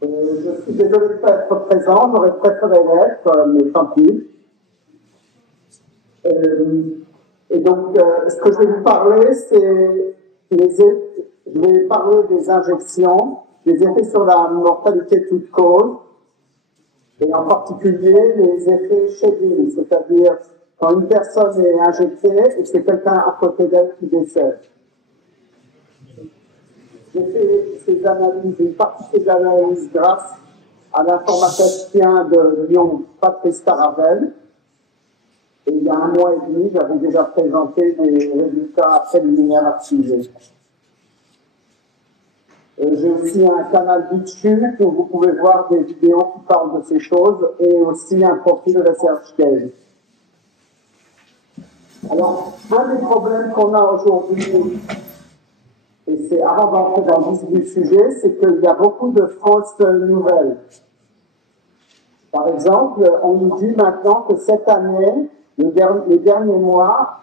Je suis désolé de ne pas être présent, j'aurais préféré l'être, mais tant pis. Et donc, ce que je vais vous parler, c'est je vais parler des injections, des effets sur la mortalité toute cause, et en particulier les effets shedding, c'est-à-dire quand une personne est injectée et c'est quelqu'un à côté d'elle qui décède. J'ai fait ces analyses, une partie de ces analyses grâce à l'informaticien de Lyon, Patrice Caravel. Et il y a 1 mois et demi, j'avais déjà présenté des résultats préliminaires activés. J'ai aussi un canal YouTube où vous pouvez voir des vidéos qui parlent de ces choses et aussi un profil ResearchGate. Alors, un des problèmes qu'on a aujourd'hui, et c'est avant d'entrer dans le vif du sujet, c'est qu'il y a beaucoup de fausses nouvelles. Par exemple, on nous dit maintenant que cette année, les derniers mois,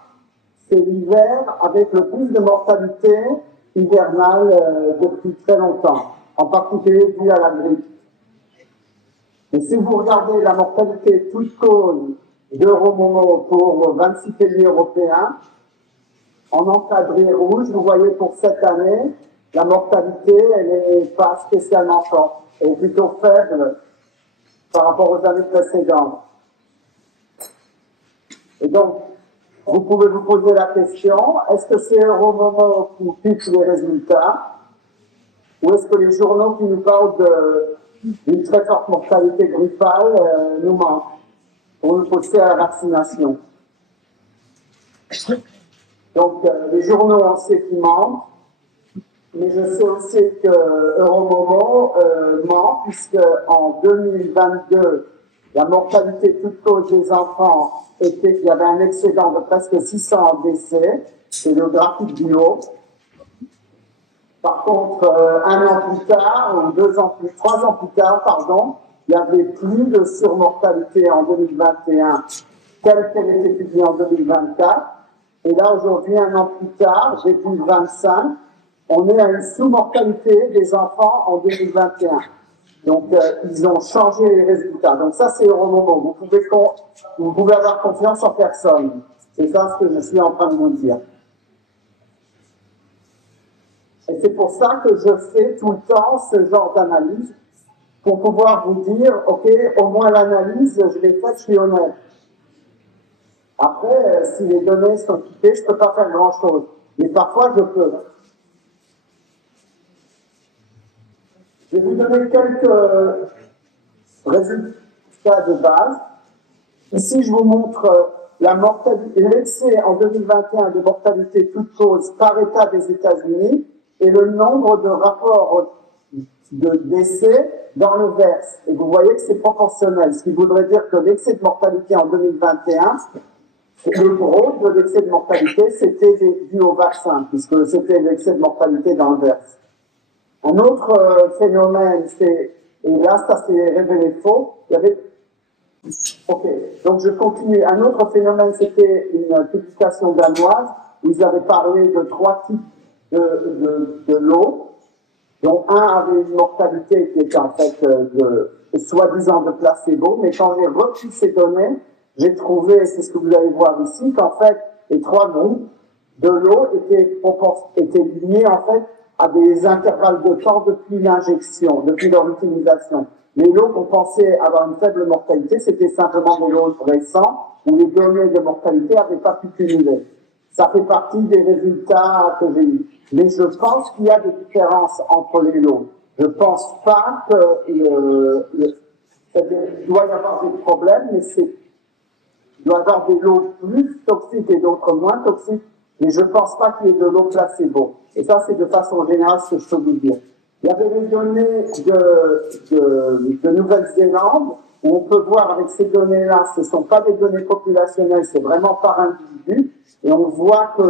c'est l'hiver avec le plus de mortalité hivernale depuis très longtemps, en particulier dû à la grippe. Et si vous regardez la mortalité toute cause d'Euromomo pour 26 pays européens, en encadré rouge, vous voyez pour cette année, la mortalité, elle n'est pas spécialement forte, elle est plutôt faible par rapport aux années précédentes. Et donc, vous pouvez vous poser la question, est-ce que c'est Euromomo qui pique les résultats, ou est-ce que les journaux qui nous parlent d'une très forte mortalité grippale nous mentent pour nous pousser à la vaccination? Donc, les journaux, on sait qu'ils mentent, mais je sais aussi que Euromomo ment, puisque en 2022, la mortalité toute cause des enfants était qu'il y avait un excédent de presque 600 décès, c'est le graphique du haut. Par contre, 1 an plus tard, ou 2 ans plus, 3 ans plus tard, pardon, il y avait plus de surmortalité en 2021 telle qu'elle était publiée en 2024. Et là, aujourd'hui, 1 an plus tard, j'ai vu 25, on est à une sous-mortalité des enfants en 2021. Donc, ils ont changé les résultats. Donc, ça, c'est Euromomo. Vous pouvez avoir confiance en personne. C'est ça ce que je suis en train de vous dire. Et c'est pour ça que je fais tout le temps ce genre d'analyse, pour pouvoir vous dire, OK, au moins l'analyse, je l'ai faite, je suis honnête. Après, si les données sont quittées, je ne peux pas faire grand-chose. Mais parfois, je peux. Je vais vous donner quelques résultats de base. Ici, je vous montre l'excès en 2021 de mortalité toute cause par État des États-Unis et le nombre de rapports de décès dans le verse. Et vous voyez que c'est proportionnel, ce qui voudrait dire que l'excès de mortalité en 2021, le gros de l'excès de mortalité, c'était dû au vaccin, puisque c'était l'excès de mortalité dans le verse. Un autre phénomène, et là, ça s'est révélé faux, il y avait... Ok, donc je continue. Un autre phénomène, c'était une publication danoise, où ils avaient parlé de 3 types de lots, dont un avait une mortalité qui était en fait soi-disant de placebo, mais quand j'ai repris ces données, j'ai trouvé, c'est ce que vous allez voir ici, qu'en fait, les 3 groupes de l'eau étaient liés en fait à des intervalles de temps depuis l'injection, depuis leur utilisation. Les lots qu'on pensait avoir une faible mortalité, c'était simplement des lots récents où les données de mortalité n'avaient pas pu cumuler. Ça fait partie des résultats que j'ai eus. Mais je pense qu'il y a des différences entre les lots. Je pense pas que il doit y avoir des problèmes, mais il doit y avoir des lots plus toxiques et d'autres moins toxiques, mais je pense pas qu'il y ait de l'eau placebo. Et ça, c'est de façon générale ce que je peux vous dire. Il y avait des données de Nouvelle-Zélande, où on peut voir avec ces données-là, ce ne sont pas des données populationnelles, c'est vraiment par individu, et on voit que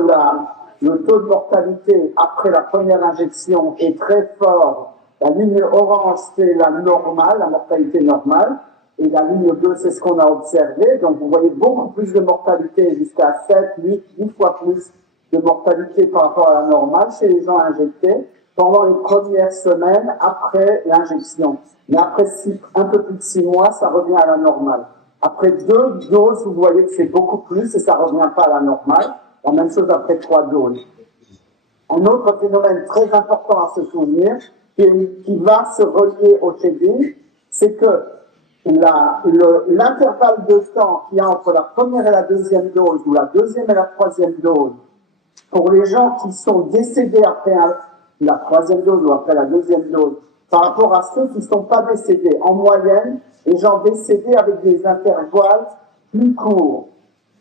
le taux de mortalité après la première injection est très fort. La ligne orange, c'est la normale, la mortalité normale, et la ligne bleue, c'est ce qu'on a observé. Donc, vous voyez beaucoup plus de mortalité, jusqu'à 7, 8, 10 fois plus de mortalité par rapport à la normale chez les gens injectés. pendant les premières semaines après l'injection. Mais après un peu plus de 6 mois, ça revient à la normale. Après 2 doses, vous voyez que c'est beaucoup plus et ça ne revient pas à la normale. La même chose après 3 doses. Un autre phénomène très important à se souvenir, qui va se relier au shedding, c'est que l'intervalle de temps qu'il y a entre la première et la deuxième dose, ou la deuxième et la troisième dose, pour les gens qui sont décédés après la troisième dose ou après la deuxième dose, par rapport à ceux qui ne sont pas décédés, en moyenne, les gens décédés avec des intervalles plus courts.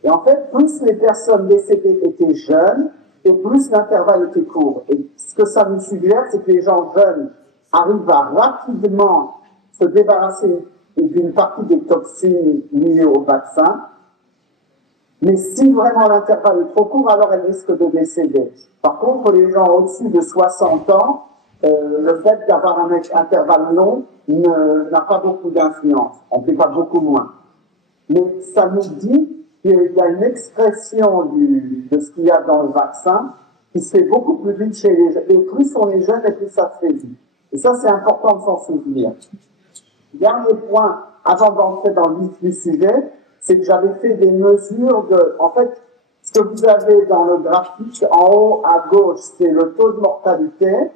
Et en fait, plus les personnes décédées étaient jeunes, et plus l'intervalle était court. Et ce que ça nous suggère, c'est que les gens jeunes arrivent à rapidement se débarrasser d'une partie des toxines liées au vaccin. Mais si vraiment l'intervalle est trop court, alors elle risque de décéder. Par contre, les gens au-dessus de 60 ans, le fait d'avoir un intervalle long n'a pas beaucoup d'influence. On ne fait pas beaucoup moins. Mais ça nous dit qu'il y a une expression de ce qu'il y a dans le vaccin qui se fait beaucoup plus vite chez les jeunes. Et plus on est jeune, et plus ça se fait vite. Et ça, c'est important de s'en souvenir. Dernier point, avant d'entrer dans le vif du sujet, c'est que j'avais fait des mesures de... En fait, ce que vous avez dans le graphique, en haut à gauche, c'est le taux de mortalité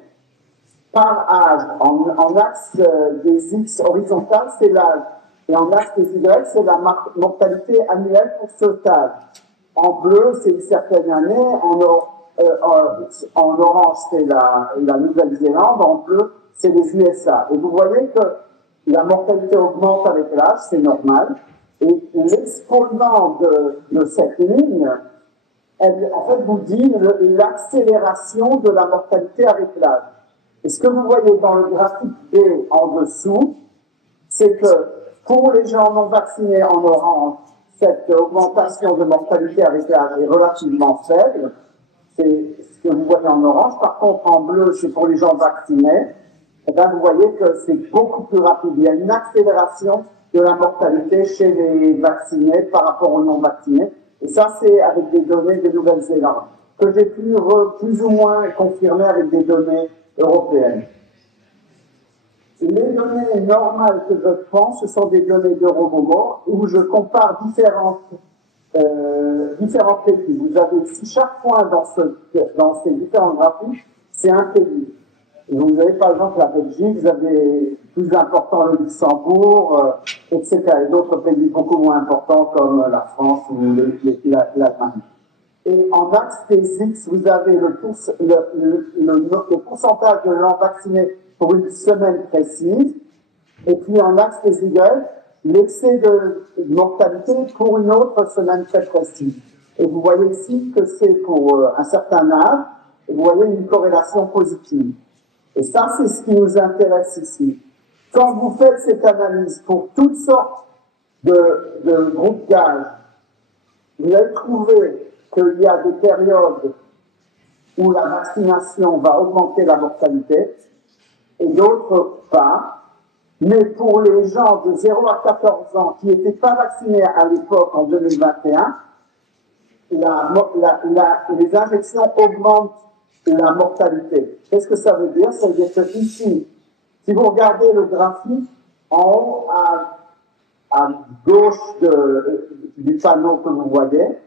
par âge. En axe des X horizontales, c'est l'âge. Et en axe des Y, c'est la mortalité annuelle pour ce âge. En bleu, c'est une certaine année. En orange, c'est la Nouvelle-Zélande. En bleu, c'est les USA. Et vous voyez que la mortalité augmente avec l'âge, c'est normal. Et l'exponent de cette ligne, elle, en fait, vous dit l'accélération de la mortalité avec l'âge. Et ce que vous voyez dans le graphique B en dessous, c'est que pour les gens non vaccinés en orange, cette augmentation de mortalité avec l'âge est relativement faible. C'est ce que vous voyez en orange. Par contre, en bleu, c'est pour les gens vaccinés. Et bien, vous voyez que c'est beaucoup plus rapide. Il y a une accélération de la mortalité chez les vaccinés par rapport aux non vaccinés. Et ça, c'est avec des données de Nouvelle-Zélande, que j'ai pu plus ou moins confirmer avec des données européennes. Les données normales que je prends, ce sont des données d'Euromomo, où je compare différents pays. Vous avez ici, chaque point dans ces différents graphiques, c'est un pays. Vous avez par exemple la Belgique, vous avez plus important le Luxembourg, etc. Et d'autres pays beaucoup moins importants comme la France ou l'Allemagne. Et en axe des X, vous avez le pourcentage de gens vaccinés pour une semaine précise. Et puis en axe des Y, l'excès de mortalité pour une autre semaine très précise. Et vous voyez ici que c'est pour un certain âge, et vous voyez une corrélation positive. Et ça, c'est ce qui nous intéresse ici. Quand vous faites cette analyse pour toutes sortes de groupes d'âge, vous allez trouver qu'il y a des périodes où la vaccination va augmenter la mortalité et d'autres pas. Mais pour les gens de 0 à 14 ans qui n'étaient pas vaccinés à l'époque en 2021, les injections augmentent la mortalité. Qu'est-ce que ça veut dire? Ça veut dire que ici, si vous regardez le graphique, en haut à gauche du panneau que vous voyez,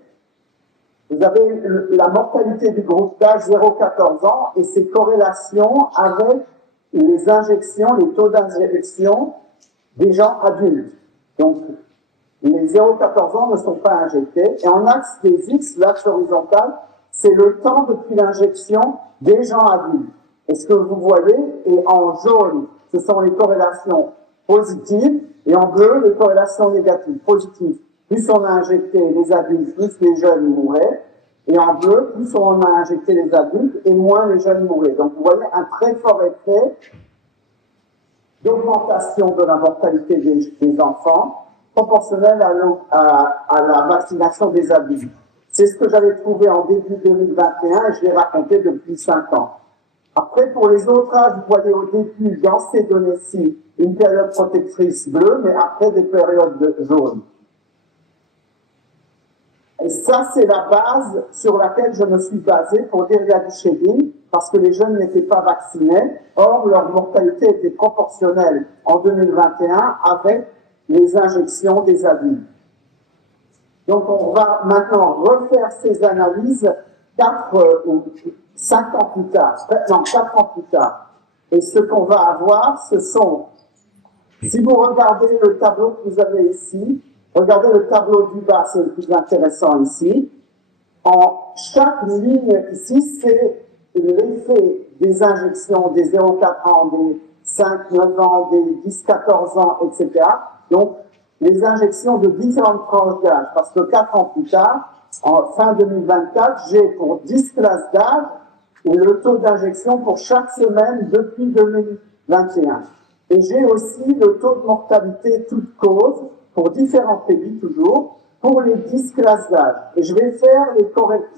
vous avez la mortalité du groupe d'âge 0-14 ans et ses corrélations avec les injections, les taux d'injection des gens adultes. Donc, les 0-14 ans ne sont pas injectés. Et en axe des X, l'axe horizontal, c'est le temps depuis l'injection des gens adultes. Et ce que vous voyez, et en jaune, ce sont les corrélations positives, et en bleu, les corrélations négatives. Positives, plus on a injecté les adultes, plus les jeunes mouraient, et en bleu, plus on a injecté les adultes, et moins les jeunes mouraient. Donc vous voyez un très fort effet d'augmentation de la mortalité des enfants, proportionnel à la vaccination des adultes. C'est ce que j'avais trouvé en début 2021 et je l'ai raconté depuis 5 ans. Après, pour les autres âges, vous voyez au début, dans ces données-ci, une période protectrice bleue, mais après des périodes jaunes. Et ça, c'est la base sur laquelle je me suis basé pour dire qu'il y a du shedding, parce que les jeunes n'étaient pas vaccinés. Or, leur mortalité était proportionnelle en 2021 avec les injections des adultes. Donc, on va maintenant refaire ces analyses 4 ou 5 ans plus tard, non, 4 ans plus tard. Et ce qu'on va avoir, ce sont, si vous regardez le tableau que vous avez ici, regardez le tableau du bas, c'est le plus intéressant ici. En chaque ligne ici, c'est l'effet des injections des 0,4 ans, des 5, 9 ans, des 10, 14 ans, etc. Donc, les injections de différentes tranches d'âge. Parce que 4 ans plus tard, en fin 2024, j'ai pour 10 classes d'âge le taux d'injection pour chaque semaine depuis 2021. Et j'ai aussi le taux de mortalité toute cause pour différents pays toujours, pour les 10 classes d'âge. Et je vais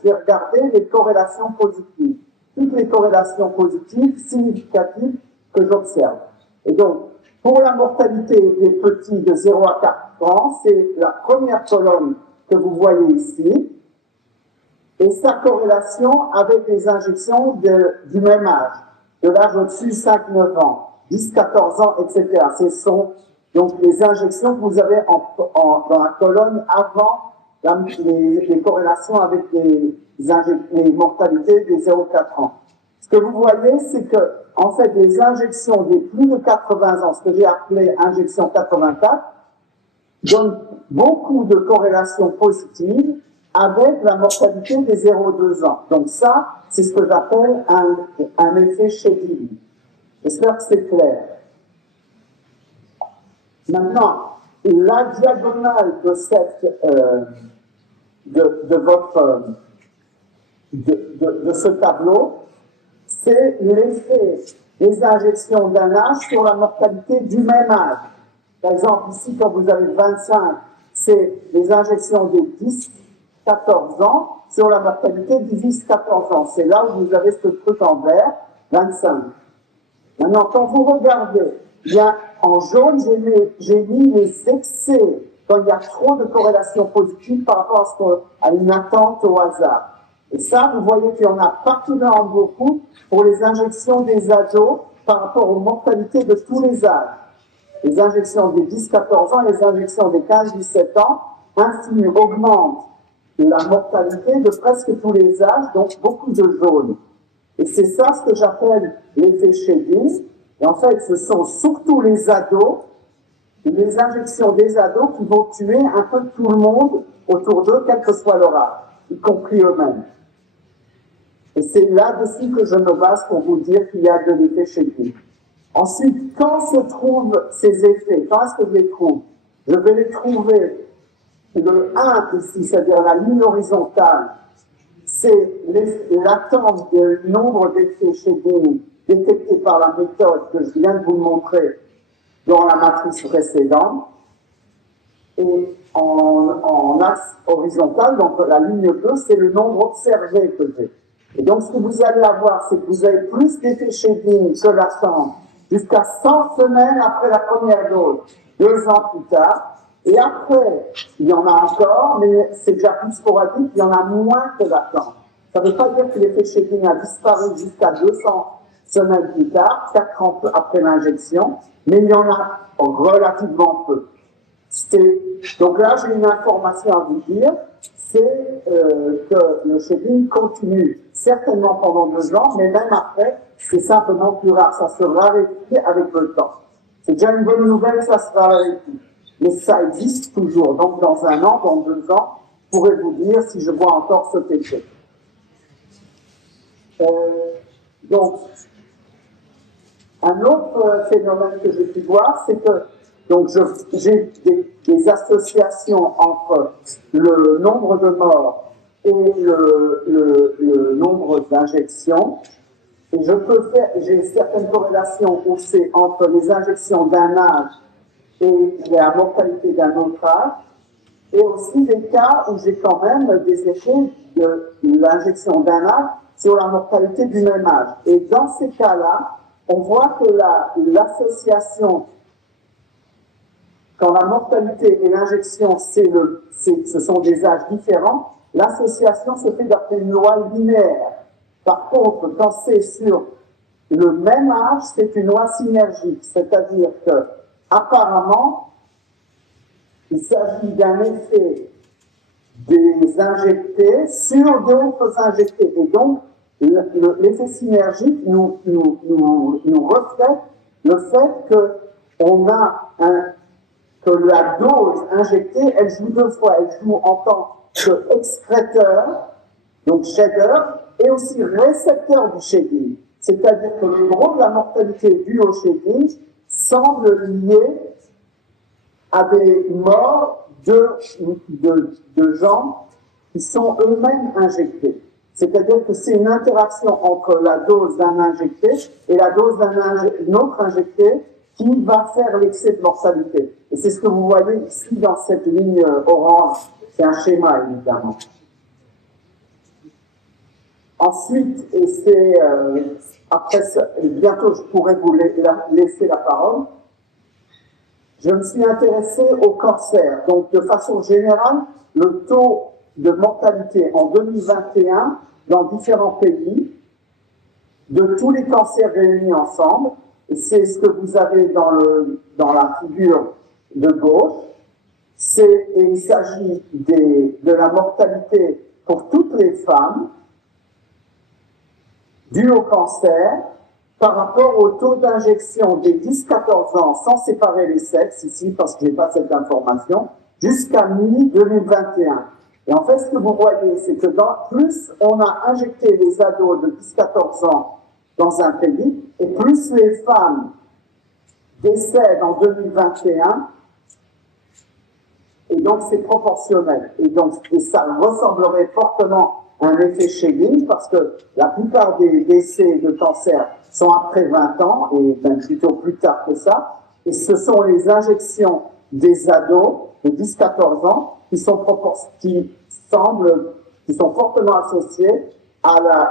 regarder les corrélations positives. Toutes les corrélations positives significatives que j'observe. Et donc, pour la mortalité des petits de 0 à 4 ans, c'est la première colonne que vous voyez ici, et sa corrélation avec les injections du même âge, de l'âge au-dessus 5-9 ans, 10-14 ans, etc. Ce sont donc les injections que vous avez dans la colonne avant les corrélations avec les mortalités des 0,4 ans. Ce que vous voyez, c'est que, en fait, les injections des plus de 80 ans, ce que j'ai appelé injection 84, donnent beaucoup de corrélations positives avec la mortalité des 0,2 ans. Donc ça, c'est ce que j'appelle un effet shedding. J'espère que c'est clair. Maintenant, la diagonale de ce tableau, c'est l'effet des injections d'un âge sur la mortalité du même âge. Par exemple, ici, quand vous avez 25, c'est les injections des 10-14 ans sur la mortalité des 10-14 ans. C'est là où vous avez ce truc en vert, 25. Maintenant, quand vous regardez, bien, en jaune, j'ai mis les excès, quand il y a trop de corrélations positives par rapport à une attente au hasard. Et ça, vous voyez qu'il y en a particulièrement beaucoup pour les injections des ados par rapport aux mortalités de tous les âges. Les injections des 10-14 ans et les injections des 15-17 ans, ainsi augmentent la mortalité de presque tous les âges, donc beaucoup de jaune. Et c'est ça ce que j'appelle l'effet shedding. Et en fait, ce sont surtout les ados, les injections des ados qui vont tuer un peu tout le monde autour d'eux, quel que soit leur âge, y compris eux-mêmes. Et c'est là-dessus que je me base pour vous dire qu'il y a de l'effet shedding. Ensuite, quand se trouvent ces effets, quand est-ce que je les trouve? Je vais les trouver, le 1 ici, c'est-à-dire la ligne horizontale, c'est l'attente du nombre d'effets shedding détectés par la méthode que je viens de vous montrer dans la matrice précédente. Et en axe horizontal, donc la ligne bleue, c'est le nombre observé que j'ai. Et donc, ce que vous allez avoir, c'est que vous avez plus d'effets shedding que l'attente jusqu'à 100 semaines après la première dose, 2 ans plus tard. Et après, il y en a encore, mais c'est déjà plus sporadique, il y en a moins que l'attente. Ça ne veut pas dire que l'effet shedding a disparu jusqu'à 200 semaines plus tard, 4 ans après l'injection, mais il y en a relativement peu. Donc là, j'ai une information à vous dire, c'est que le shedding continue certainement pendant 2 ans, mais même après, c'est simplement plus rare. Ça se raréfie avec le temps. C'est déjà une bonne nouvelle, ça se raréfie. Mais ça existe toujours. Donc dans 1 an, dans 2 ans, je pourrais vous dire si je vois encore cet effet. Donc, un autre phénomène que j'ai pu voir, c'est que donc j'ai des associations entre le nombre de morts et le nombre d'injections. Et j'ai certaines corrélations où c'est entre les injections d'un âge et la mortalité d'un autre âge. Et aussi des cas où j'ai quand même des effets de l'injection d'un âge sur la mortalité du même âge. Et dans ces cas-là, on voit que l'association, quand la mortalité et l'injection, ce sont des âges différents, l'association se fait d'après une loi linéaire. Par contre, quand c'est sur le même âge, c'est une loi synergique, c'est-à-dire que apparemment, il s'agit d'un effet des injectés sur d'autres injectés. Et donc, l'effet synergique nous reflète le fait que la dose injectée, elle joue deux fois. Elle joue en tant qu'excréteur, donc shader, et aussi récepteur du shading. C'est-à-dire que le gros de la mortalité due au shading semble lié à des morts de gens qui sont eux-mêmes injectés. C'est-à-dire que c'est une interaction entre la dose d'un injecté et la dose d'un autre injecté qui va faire l'excès de mortalité. Et c'est ce que vous voyez ici dans cette ligne orange. C'est un schéma, évidemment. Ensuite, et c'est après ça, bientôt je pourrai vous laisser la parole, je me suis intéressé au cancer. Donc, de façon générale, le taux de mortalité en 2021 dans différents pays, de tous les cancers réunis ensemble, et c'est ce que vous avez dans la figure de gauche, et il s'agit de la mortalité pour toutes les femmes due au cancer par rapport au taux d'injection des 10-14 ans, sans séparer les sexes ici, parce que je n'ai pas cette information, jusqu'à mi-2021. Et en fait, ce que vous voyez, c'est que plus on a injecté les ados de 10-14 ans dans un pays, et plus les femmes décèdent en 2021, et donc c'est proportionnel. Et ça ressemblerait fortement à un effet shading, parce que la plupart des décès de cancer sont après 20 ans, et même plutôt plus tard que ça, et ce sont les injections des ados de 10-14 ans qui sont fortement associées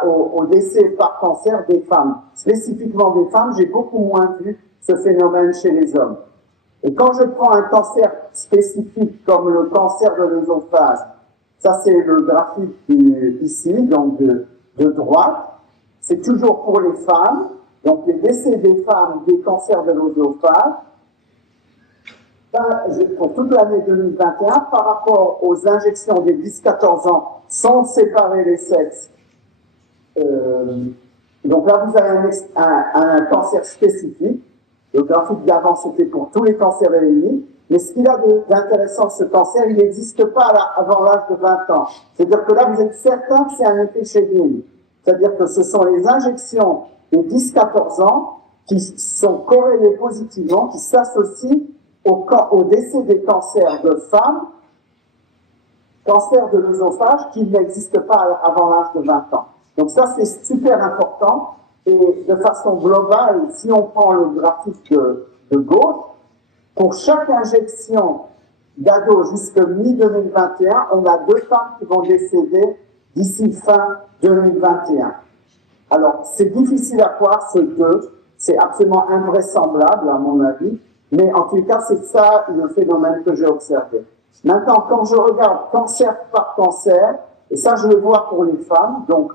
au décès par cancer des femmes. Spécifiquement des femmes, j'ai beaucoup moins vu ce phénomène chez les hommes. Et quand je prends un cancer spécifique comme le cancer de l'œsophage, ça c'est le graphique ici, donc de droite, c'est toujours pour les femmes, donc les décès des femmes des cancers de l'œsophage, pour toute l'année 2021, par rapport aux injections des 10-14 ans, sans séparer les sexes. Donc là, vous avez un cancer spécifique. Le graphique d'avant, c'était pour tous les cancers réunis. Mais ce qu'il a d'intéressant, ce cancer, il n'existe pas avant l'âge de 20 ans. C'est-à-dire que là, vous êtes certain que c'est un effet shading. C'est-à-dire que ce sont les injections des 10-14 ans qui sont corrélées positivement, qui s'associent au décès des cancers de femmes, cancer de l'œsophage, qui n'existe pas avant l'âge de 20 ans. Donc ça, c'est super important. Et de façon globale, si on prend le graphique de gauche, pour chaque injection d'ado jusqu'à mi-2021, on a 2 femmes qui vont décéder d'ici fin 2021. Alors, c'est difficile à croire, ce 2, c'est absolument invraisemblable à mon avis, mais en tout cas, c'est ça le phénomène que j'ai observé. Maintenant, quand je regarde cancer par cancer, et ça je le vois pour les femmes, donc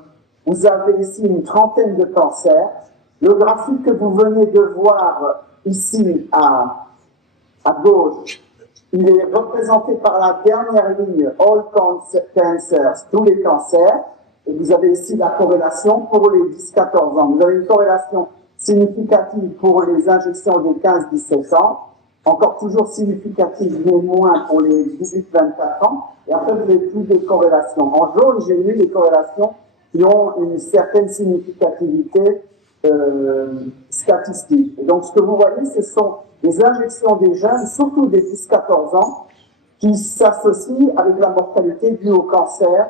vous avez ici une trentaine de cancers. Le graphique que vous venez de voir ici à gauche, il est représenté par la dernière ligne, all cancers, tous les cancers. Et vous avez ici la corrélation pour les 10-14 ans. Vous avez une corrélation significative pour les injections des 15-17 ans, encore toujours significative, mais moins pour les 18-24 ans. Et après, vous n'avez plus de corrélations. En jaune, j'ai mis les corrélations qui ont une certaine significativité statistique. Et donc, ce que vous voyez, ce sont les injections des jeunes, surtout des 10-14 ans, qui s'associent avec la mortalité due au cancer.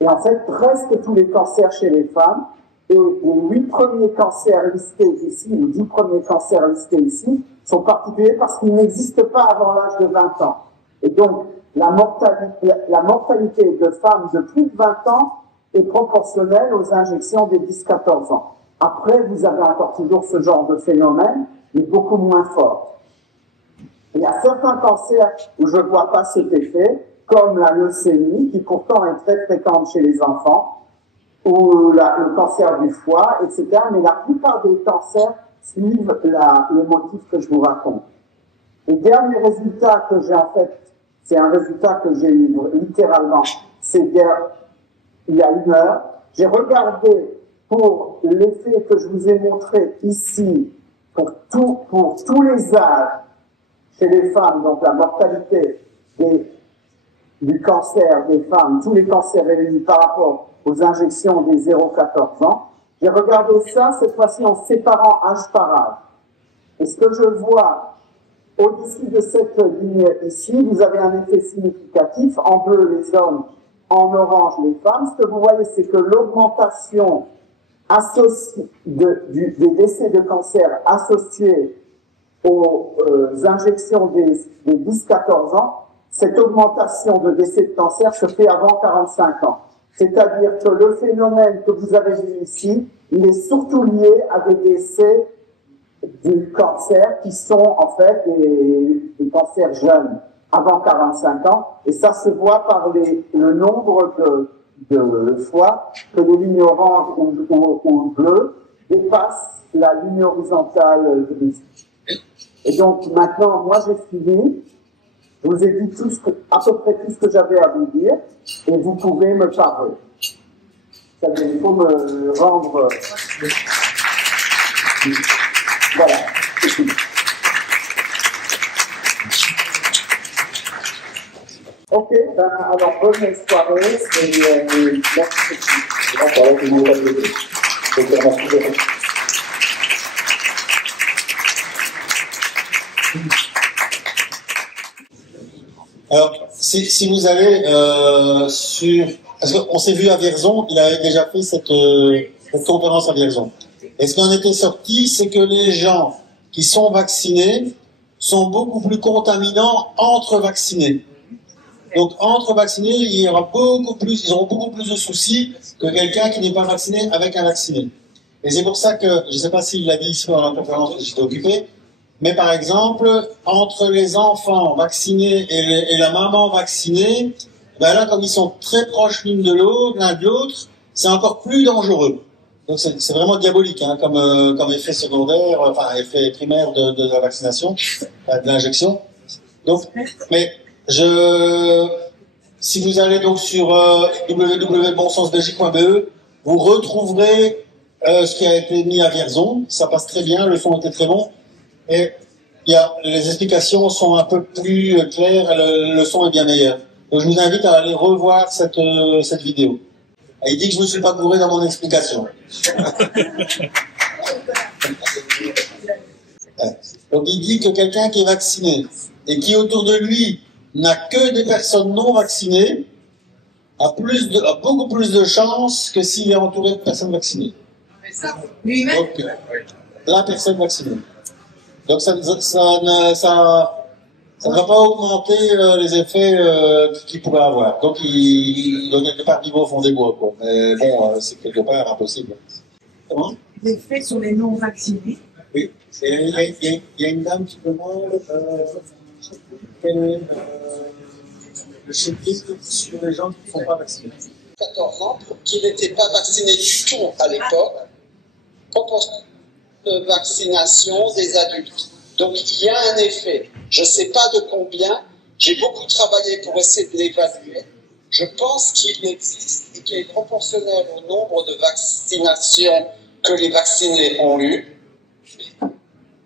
Et en fait, presque tous les cancers chez les femmes. Et les 8 premiers cancers listés ici, les 10 premiers cancers listés ici, sont particuliers parce qu'ils n'existent pas avant l'âge de 20 ans. Et donc, la mortalité de femmes de plus de 20 ans est proportionnelle aux injections des 10-14 ans. Après, vous avez encore toujours ce genre de phénomène, mais beaucoup moins fort. Il y a certains cancers où je ne vois pas cet effet, comme la leucémie, qui pourtant est très fréquente chez les enfants, ou le cancer du foie, etc. Mais la plupart des cancers suivent le motif que je vous raconte. Le dernier résultat que j'ai en fait, c'est un résultat que j'ai eu littéralement, c'est il y a 1 heure. J'ai regardé pour l'effet que je vous ai montré ici, pour tous les âges, chez les femmes, donc la mortalité du cancer des femmes, tous les cancers réunis par rapport aux injections des 0-14 ans. J'ai regardé ça, cette fois-ci en séparant âge par âge. Et ce que je vois au-dessus de cette ligne ici, vous avez un effet significatif, en bleu les hommes, en orange les femmes. Ce que vous voyez, c'est que l'augmentation des décès de cancer associés aux injections des 10-14 ans, cette augmentation de décès de cancer se fait avant 45 ans. C'est-à-dire que le phénomène que vous avez vu ici, il est surtout lié à des décès du cancer qui sont en fait des cancers jeunes, avant 45 ans, et ça se voit par le nombre de fois que les lignes oranges ou bleues dépassent la ligne horizontale grise. Et donc maintenant, moi j'ai fini, je vous ai dit à peu près tout ce que j'avais à vous dire, et vous pouvez me parler. C'est-à-dire, il faut me rendre... Voilà, c'est tout. Ok, ben alors bonne soirée et merci. Alors, si vous allez sur... Parce qu'on s'est vu à Vierzon, il avait déjà fait cette conférence à Vierzon. Et ce qui en était sorti, c'est que les gens qui sont vaccinés sont beaucoup plus contaminants entre vaccinés. Donc, entre vaccinés, ils auront beaucoup plus de soucis que quelqu'un qui n'est pas vacciné avec un vacciné. Et c'est pour ça que, je ne sais pas s'il l'a dit ici dans la conférence, j'étais occupé, mais par exemple, entre les enfants vaccinés et la maman vaccinée, ben là, comme ils sont très proches l'un de l'autre, c'est encore plus dangereux. Donc c'est vraiment diabolique, hein, comme effet secondaire, enfin effet primaire de la vaccination, de l'injection. Donc, mais si vous allez donc sur www.bonsensbelgique.be, vous retrouverez ce qui a été mis à Vierzon. Ça passe très bien, le son était très bon. Et les explications sont un peu plus claires, le son est bien meilleur. Donc je vous invite à aller revoir cette vidéo. Et il dit que je ne me suis pas gouré dans mon explication. Donc il dit que quelqu'un qui est vacciné et qui autour de lui n'a que des personnes non vaccinées a beaucoup plus de chances que s'il est entouré de personnes vaccinées. Donc, la personne vaccinée. Donc ça ne va pas augmenter les effets qu'il pourrait avoir. Donc quelque part vivre au fond des bois, quoi. Mais bon, c'est quelque part impossible. Comment? Les effets sur les non vaccinés. Oui. Il y a une dame qui demande quel est le chiffre sur les gens qui ne sont pas vaccinés. 14 ans, qui n'étaient pas vaccinés du tout à l'époque, proportion de vaccination des adultes. Donc il y a un effet. Je ne sais pas de combien, j'ai beaucoup travaillé pour essayer de l'évaluer. Je pense qu'il existe et qu'il est proportionnel au nombre de vaccinations que les vaccinés ont eues.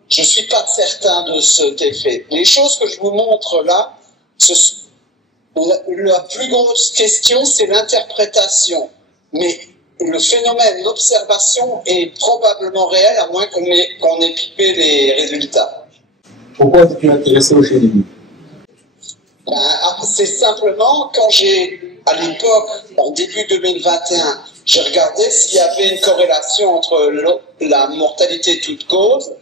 Je ne suis pas certain de cet effet. Les choses que je vous montre là, la plus grosse question, c'est l'interprétation. Mais le phénomène, l'observation est probablement réel, à moins qu'on ait pipé les résultats. Pourquoi es-tu intéressé au chélibu? C'est simplement quand à l'époque, en début 2021, j'ai regardé s'il y avait une corrélation entre la mortalité toute cause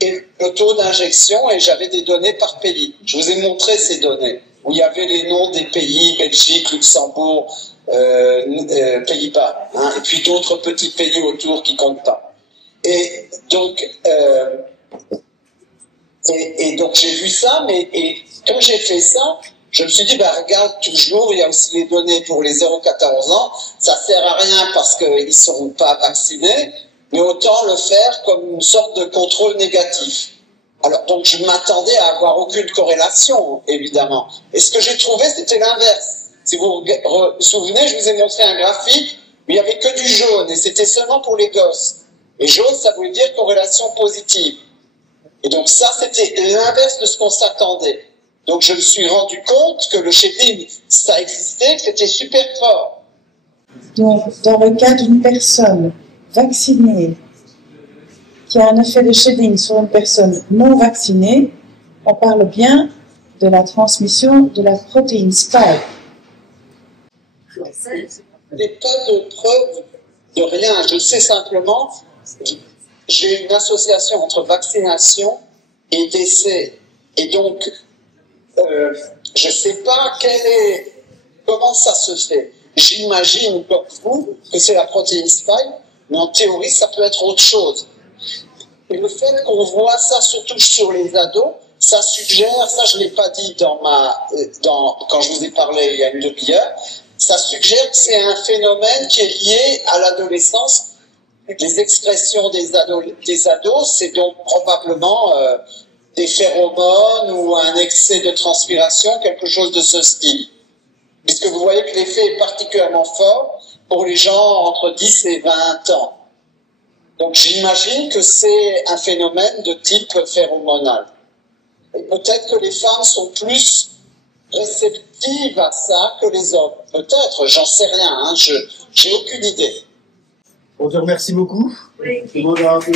et le taux d'injection, et j'avais des données par pays. Je vous ai montré ces données, où il y avait les noms des pays, Belgique, Luxembourg, Pays-Bas, hein, et puis d'autres petits pays autour qui comptent pas. Et donc j'ai vu ça, et quand j'ai fait ça, Je me suis dit, bah, regarde, toujours, il y a aussi les données pour les 0-14 ans. Ça sert à rien parce qu'ils ne seront pas vaccinés, mais autant le faire comme une sorte de contrôle négatif. Alors, donc, je m'attendais à avoir aucune corrélation, évidemment. Et ce que j'ai trouvé, c'était l'inverse. Si vous vous souvenez, je vous ai montré un graphique où il n'y avait que du jaune, et c'était seulement pour les gosses. Et jaune, ça voulait dire corrélation positive. Et donc ça, c'était l'inverse de ce qu'on s'attendait. Donc je me suis rendu compte que le shedding, ça existait, que c'était super fort. Donc, dans le cas d'une personne vaccinée qui a un effet de shedding sur une personne non vaccinée, on parle bien de la transmission de la protéine spike. Je n'ai pas de preuve de rien. Je sais simplement, j'ai une association entre vaccination et décès. Et donc, je ne sais pas comment ça se fait. J'imagine, comme vous, que c'est la protéine spike, mais en théorie, ça peut être autre chose. Et le fait qu'on voit ça surtout sur les ados, ça suggère, ça je ne l'ai pas dit quand je vous ai parlé il y a une demi-heure, ça suggère que c'est un phénomène qui est lié à l'adolescence. Les excrétions des ados, c'est donc probablement des phéromones ou un excès de transpiration, quelque chose de ce style. Puisque vous voyez que l'effet est particulièrement fort pour les gens entre 10 et 20 ans. Donc j'imagine que c'est un phénomène de type phéromonal. Et peut-être que les femmes sont plus réceptives à ça que les hommes. Peut-être, j'en sais rien, hein, j'ai aucune idée. On te remercie beaucoup. Oui. Tout le monde a un peu